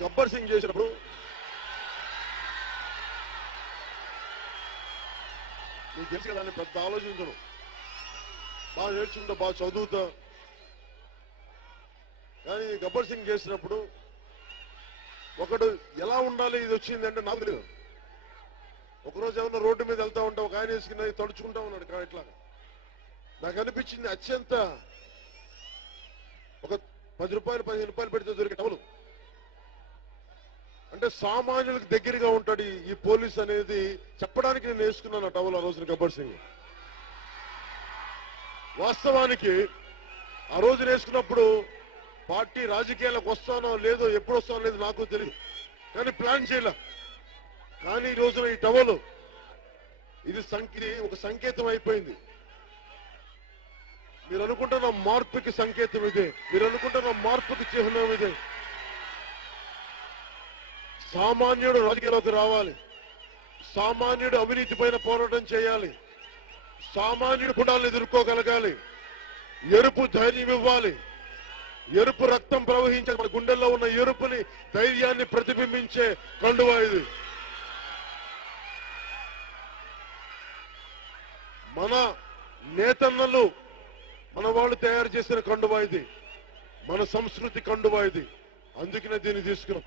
గబ్బర్ సింగ్ చేసినప్పుడు నీకు తెలుసు కదా, నేను పెద్ద ఆలోచించను, బాగా నేర్చుకుంటా, బాగా చదువుతా. కానీ గబ్బర్ సింగ్ చేసినప్పుడు ఒకడు ఎలా ఉండాలి ఇది వచ్చింది అంటే నాకు తెలియదు. ఒకరోజు ఏమన్నా రోడ్డు మీద వెళ్తా ఉంటా, ఒక ఆయన వేసుకుని తడుచుకుంటా ఉన్నాడు ఇట్లాగా. నాకు అనిపించింది అత్యంత ఒక 10 రూపాయలు 15 రూపాయలు పెడితే దొరికే టవలు. అంటే సామాన్యులకు దగ్గరగా ఉంటాడు ఈ పోలీస్ అనేది చెప్పడానికి నేను వేసుకున్నాను ఆ టవల్ ఆ రోజున గబ్బర్ సింగ్. వాస్తవానికి ఆ రోజు వేసుకున్నప్పుడు పార్టీ రాజకీయాలకు వస్తానో లేదో, ఎప్పుడు వస్తానో లేదో నాకు తెలియదు, కానీ ప్లాన్ చేయలే. కానీ ఈ రోజున ఈ టవల్ ఇది ఒక సంకేతం అయిపోయింది. మీరు అనుకుంటున్న మార్పుకి సంకేతం ఇదే, మీరు అనుకుంటున్న మార్పుకి చిహ్నం ఇదే. సామాన్యుడు రాజకీయాల్లోకి రావాలి, సామాన్యుడు అవినీతి పైన పోరాటం చేయాలి, సామాన్యుడు గుండాలను ఎదుర్కోగలగాలి, ఎరుపు ధైర్యం ఇవ్వాలి, ఎరుపు రక్తం ప్రవహించే మన గుండెల్లో ఉన్న ఎరుపుని ధైర్యాన్ని ప్రతిబింబించే కండువా ఇది. మన నేతన్నలు మన వాళ్ళు తయారు చేసిన కండువా ఇది, మన సంస్కృతి కండువా ఇది. అందుకనే దీన్ని తీసుకున్నాం.